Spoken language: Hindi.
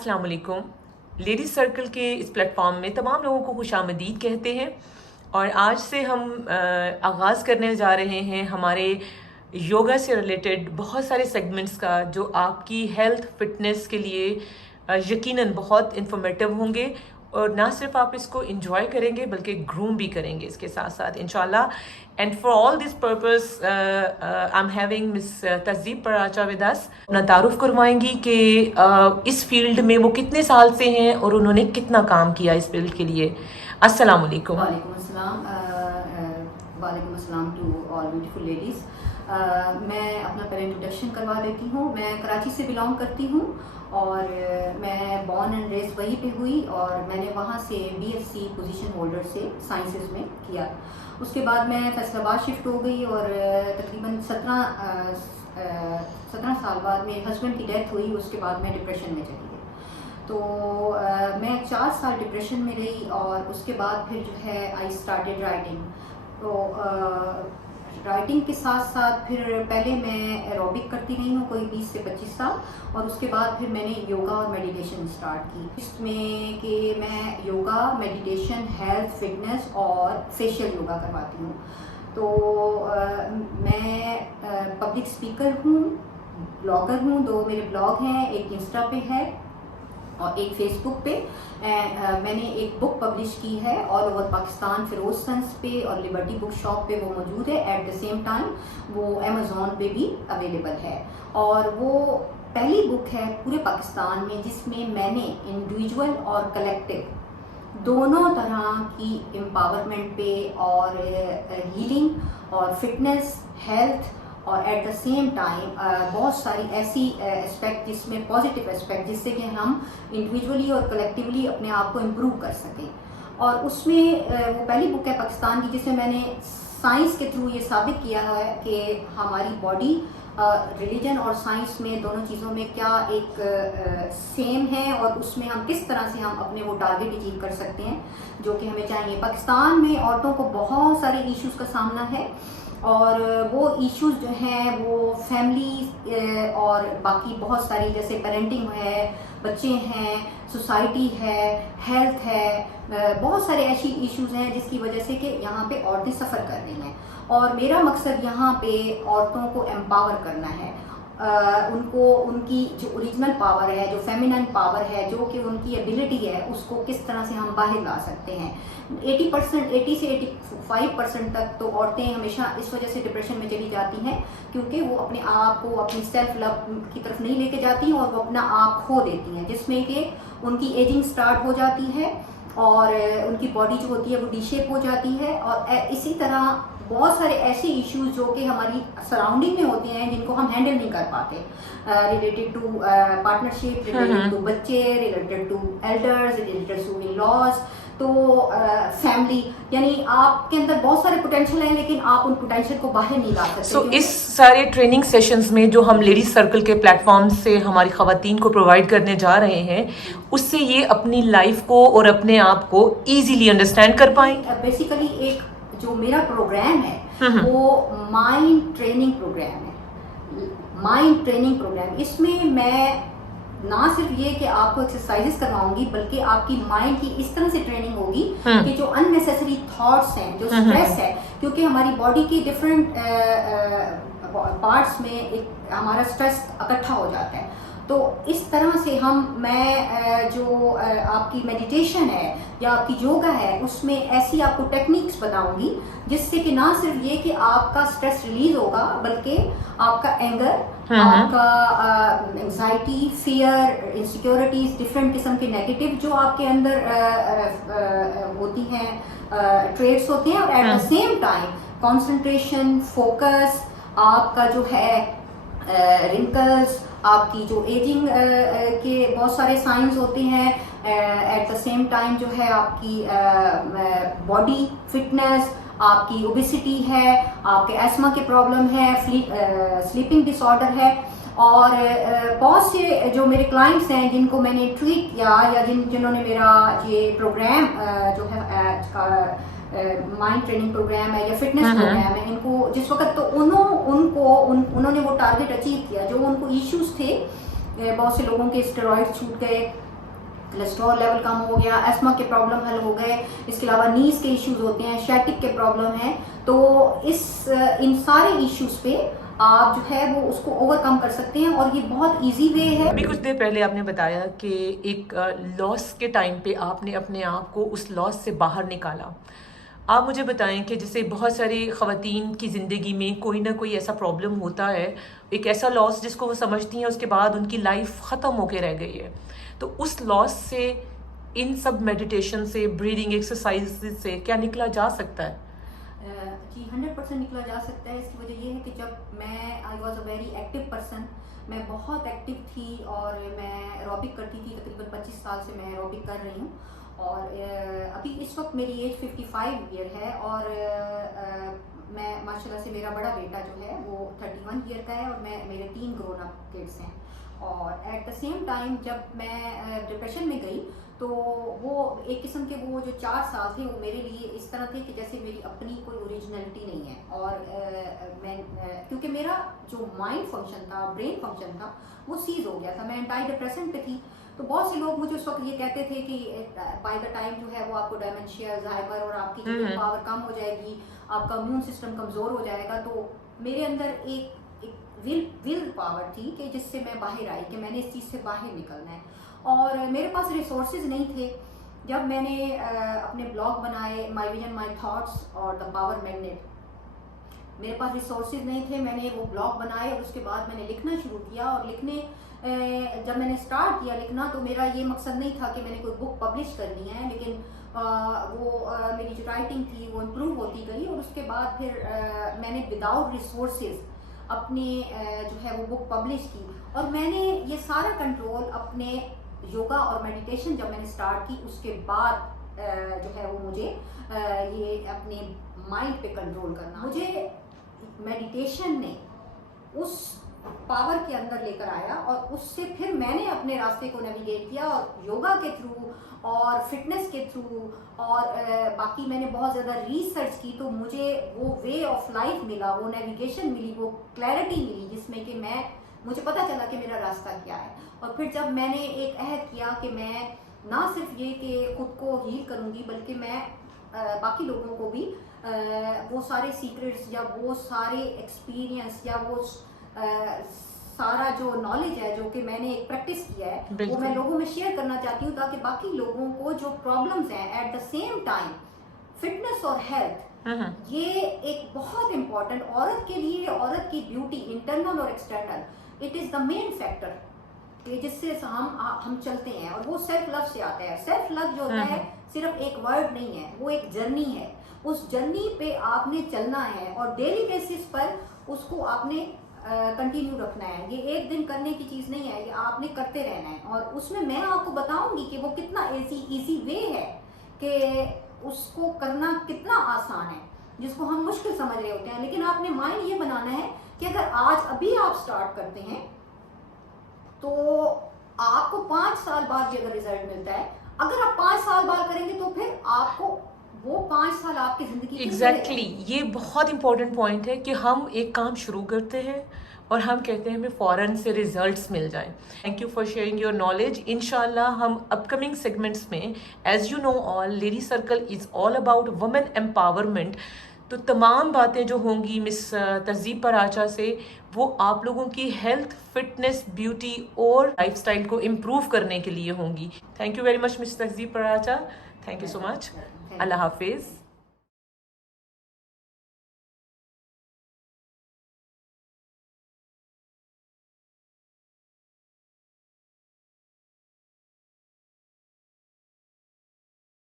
अस्सलाम वालेकुम। लेडीज़ सर्कल के इस प्लेटफॉर्म में तमाम लोगों को खुशामदीद कहते हैं और आज से हम आगाज़ करने जा रहे हैं हमारे योगा से रिलेटेड बहुत सारे सेगमेंट्स का, जो आपकी हेल्थ फिटनेस के लिए यकीनन बहुत इंफॉर्मेटिव होंगे और ना सिर्फ आप इसको इंजॉय करेंगे बल्कि ग्रूम भी करेंगे इसके साथ साथ इंशाल्लाह। And for all this purpose I am having miss तहजीब पराचा विद अस। अपना तारुफ करवाएंगी कि इस फील्ड में वो कितने साल से हैं और उन्होंने कितना काम किया इस फील्ड के लिए। अस्सलाम वालेकुम। वालेकुम अस्सलाम टू ऑल ब्यूटीफुल लेडीज़। मैं अपना पहले इंट्रोडक्शन करवा देती हूँ। मैं कराची से बिलोंग करती हूँ और मैं बॉर्न एंड रेज वहीं पे हुई और मैंने वहाँ से BSc पोजीशन होल्डर से साइंसेस में किया। उसके बाद मैं फैसलाबाद शिफ्ट हो गई और तकरीबन 17 साल बाद मेरे हस्बैंड की डेथ हुई। उसके बाद मैं डिप्रेशन में चली गई। तो मैं 4 साल डिप्रेशन में रही और उसके बाद फिर जो है आई स्टार्टेड राइटिंग। तो राइटिंग के साथ साथ फिर पहले मैं एरोबिक करती रही हूँ कोई 20 से 25 साल और उसके बाद फिर मैंने योगा और मेडिटेशन स्टार्ट की, इसमें कि मैं योगा, मेडिटेशन, हेल्थ, फिटनेस और फेशियल योगा करवाती हूँ। तो मैं पब्लिक स्पीकर हूँ, ब्लॉगर हूँ। 2 मेरे ब्लॉग हैं, एक इंस्टा पे है और एक फेसबुक पे। मैंने एक बुक पब्लिश की है all over Pakistan Feroz sons पे और लिबर्टी बुक शॉप पे वो मौजूद है। एट द सेम टाइम वो अमेज़ॉन पे भी अवेलेबल है और वो पहली बुक है पूरे पाकिस्तान में जिसमें मैंने इंडिविजुअल और कलेक्टिव दोनों तरह की एम्पावरमेंट पे और हीलिंग और फिटनेस, हेल्थ और एट द सेम टाइम बहुत सारी ऐसी एस्पेक्ट जिसमें पॉजिटिव एस्पेक्ट जिससे कि हम इंडिविजुअली और कलेक्टिवली अपने आप को इम्प्रूव कर सकें। और उसमें वो पहली बुक है पाकिस्तान की जिसमें मैंने साइंस के थ्रू ये साबित किया है कि हमारी बॉडी रिलीजन और साइंस में दोनों चीज़ों में क्या एक सेम है और उसमें हम किस तरह से हम अपने वो टारगेट अचीव कर सकते हैं जो कि हमें चाहिए। पाकिस्तान में औरतों को बहुत सारे इश्यूज़ का सामना है और वो इश्यूज जो हैं वो फैमिली और बाकी बहुत सारी जैसे पेरेंटिंग है, बच्चे हैं, सोसाइटी है, हेल्थ है, बहुत सारे ऐसी इश्यूज हैं जिसकी वजह से कि यहाँ पे औरतें सफ़र कर रही हैं। और मेरा मकसद यहाँ पे औरतों को एम्पावर करना है, उनको उनकी जो ओरिजिनल पावर है, जो फेमिनिन पावर है, जो कि उनकी एबिलिटी है, उसको किस तरह से हम बाहर ला सकते हैं। 80 से 85% तक तो औरतें हमेशा इस वजह से डिप्रेशन में चली जाती हैं क्योंकि वो अपने आप को अपनी सेल्फ लव की तरफ नहीं लेके जाती और वो अपना आप खो देती हैं, जिसमें कि उनकी एजिंग स्टार्ट हो जाती है और उनकी बॉडी जो होती है वो डी शेप हो जाती है। और इसी तरह बहुत सारे ऐसे इश्यूज जो कि हमारी सराउंडिंग में होते हैं जिनको हम हैंडल नहीं कर पाते, related to partnership, related to बच्चे, related to elders, related to in laws, तो फैमिली, यानी आपके अंदर बहुत सारे पोटेंशियल हैं लेकिन आप उन पोटेंशियल को बाहर नहीं ला सकते। सो इस सारे ट्रेनिंग सेशंस में जो हम लेडीज सर्कल के प्लेटफॉर्म से हमारी खवातीन को प्रोवाइड करने जा रहे हैं, उससे ये अपनी लाइफ को और अपने आप को ईजीली अंडरस्टैंड कर पाएं। बेसिकली एक जो मेरा प्रोग्राम है वो माइंड ट्रेनिंग प्रोग्राम है। माइंड ट्रेनिंग प्रोग्राम, इसमें मैं ना सिर्फ ये कि आपको एक्सरसाइजेस करवाऊंगी बल्कि आपकी माइंड की इस तरह से ट्रेनिंग होगी कि जो अननेसेसरी थॉट्स हैं, जो स्ट्रेस है, क्योंकि हमारी बॉडी की डिफरेंट पार्ट्स में एक हमारा स्ट्रेस इकट्ठा हो जाता है। तो इस तरह से मैं जो आपकी मेडिटेशन है या आपकी योगा है उसमें ऐसी आपको टेक्निक्स बताऊंगी जिससे कि ना सिर्फ ये कि आपका स्ट्रेस रिलीज होगा बल्कि आपका एंगर, आपका एंजाइटी, फियर, इनसिक्योरिटीज, डिफरेंट किस्म के नेगेटिव जो आपके अंदर होती हैं, ट्रेड्स होते हैं, और eight the same time concentration, focus, आपका जो है रिंकल्स, आपकी जो एजिंग के बहुत सारे साइंस होते हैं, एट द सेम टाइम जो है आपकी बॉडी फिटनेस, आपकी ओबेसिटी है, आपके एस्मा के प्रॉब्लम है, स्लीपिंग डिसऑर्डर है। और बहुत से जो मेरे क्लाइंट्स हैं जिनको मैंने ट्रीट किया या जिन्होंने मेरा ये प्रोग्राम जो है माइंड ट्रेनिंग प्रोग्राम है या फिटनेस प्रोग्राम है, इनको जिस वक्त तो उन्होंने वो टारगेट अचीव किया जो उनको इश्यूज थे। बहुत से लोगों के स्टेरॉइड छूट गए, कोलेस्ट्रॉल लेवल कम हो गया, एस्मा के प्रॉब्लम हल हो गए, इसके अलावा नीज के इश्यूज होते हैं, शैटिक के प्रॉब्लम है। तो इन सारे इश्यूज पे आप जो है वो उसको ओवरकम कर सकते हैं और ये बहुत इजी वे है। अभी कुछ देर पहले आपने बताया कि एक लॉस के टाइम पे आपने अपने आप को उस लॉस से बाहर निकाला। आप मुझे बताएं कि जैसे बहुत सारी ख़वातीन की ज़िंदगी में कोई ना कोई ऐसा प्रॉब्लम होता है, एक ऐसा लॉस जिसको वो समझती हैं उसके बाद उनकी लाइफ ख़त्म होके रह गई है। तो उस लॉस से, इन सब मेडिटेशन से, ब्रीदिंग एक्सरसाइज से क्या निकला जा सकता है? जी 100% निकला जा सकता है। इसकी वजह ये है कि जब I was a very active person, मैं बहुत एक्टिव थी और मैं एरोबिक करती थी। तकरीबन 25 साल से मैं एरोबिक कर रही हूँ और अभी इस वक्त मेरी एज 55 ईयर है और मैं माशाल्लाह से, मेरा बड़ा बेटा जो है वो 31 ईयर का है और मेरे 3 ग्रोन अप किड्स हैं। और एट द सेम टाइम जब मैं डिप्रेशन में गई तो वो एक किस्म के वो जो 4 साल थे वो मेरे लिए इस तरह थे कि जैसे मेरी अपनी कोई ओरिजिनलिटी नहीं है। और क्योंकि मेरा जो माइंड फंक्शन था, ब्रेन फंक्शन था, वो सीज हो गया था। मैं एंटी डिप्रेसेंट पे थी। तो बहुत से लोग मुझे उस वक्त ये कहते थे कि बाय द टाइम जो है वो आपको डायमेंशिया, अल्जाइमर और आपकी जो पावर कम हो जाएगी, आपका इम्यून सिस्टम कमज़ोर हो जाएगा। तो मेरे अंदर एक विल पावर थी कि जिससे मैं बाहर आई कि मैंने इस चीज़ से बाहर निकलना है। और मेरे पास रिसोर्सेज नहीं थे। जब मैंने अपने ब्लॉग बनाए, माय विजन माय थॉट्स और द पावर मैग्नेट, मेरे पास रिसोर्सेज नहीं थे। मैंने वो ब्लॉग बनाए और उसके बाद मैंने लिखना शुरू किया। और जब मैंने स्टार्ट किया लिखना तो मेरा ये मकसद नहीं था कि मैंने कोई बुक पब्लिश करनी है, लेकिन मेरी जो राइटिंग थी वो इम्प्रूव होती गई। और उसके बाद फिर मैंने विदाउट रिसोर्सेज अपने जो है वो बुक पब्लिश की। और मैंने ये सारा कंट्रोल अपने योगा और मेडिटेशन जब मैंने स्टार्ट की उसके बाद जो है वो मुझे ये अपने माइंड पे कंट्रोल करना, मुझे मेडिटेशन ने उस पावर के अंदर लेकर आया और उससे फिर मैंने अपने रास्ते को नेविगेट किया। और योगा के थ्रू और फिटनेस के थ्रू और बाकी मैंने बहुत ज़्यादा रिसर्च की तो मुझे वो वे ऑफ लाइफ मिला, वो नेविगेशन मिली, वो क्लैरिटी मिली, जिसमें कि मुझे पता चला कि मेरा रास्ता क्या है। और फिर जब मैंने एक अहद किया कि मैं ना सिर्फ ये कि खुद को हील करूँगी बल्कि मैं बाकी लोगों को भी वो सारे सीक्रेट्स या वो सारे एक्सपीरियंस या वो सारा जो नॉलेज है जो कि मैंने एक प्रैक्टिस किया है वो मैं लोगों में शेयर करना चाहती हूँ, ताकि बाकी लोगों को जो प्रॉब्लम्स हैं eight the same time fitness और हेल्थ, ये एक बहुत इंपॉर्टेंट औरत के लिए, औरत की ब्यूटी इंटरनल और external, it is the main factor कि जिससे हम चलते हैं। और वो सेल्फ लव से आता है। सेल्फ लव जो होता है सिर्फ एक वर्ड नहीं है, वो एक जर्नी है। उस जर्नी पे आपने चलना है और डेली बेसिस पर उसको आपने कंटिन्यू रखना है। ये एक दिन करने की चीज़ नहीं है, ये आपने करते रहना है। और उसमें मैं आपको बताऊंगी कि वो कितना इजी वे है कि उसको करना कितना आसान है, जिसको हम मुश्किल समझ रहे होते हैं। लेकिन आपने माइंड ये बनाना है कि अगर आज अभी आप स्टार्ट करते हैं तो आपको 5 साल बाद भी अगर रिजल्ट मिलता है, अगर आप 5 साल बाद करेंगे तो फिर आपको वो 5 साल आपकी जिंदगी एग्जैक्टली ये बहुत इंपॉर्टेंट पॉइंट है कि हम एक काम शुरू करते हैं और हम कहते हैं हमें फ़ौरन से रिजल्ट्स मिल जाएं। Thank you for sharing your knowledge. इंशाल्लाह हम अपकमिंग सेगमेंट्स में, as you know all, lady circle is all about women empowerment. तो तमाम बातें जो होंगी मिस तहज़ीब पराचा से, वो आप लोगों की हेल्थ, फिटनेस, ब्यूटी और लाइफस्टाइल को इम्प्रूव करने के लिए होंगी। Thank you very much miss Tahzeeb Paracha. Thank you so much. Allah हाफिज़।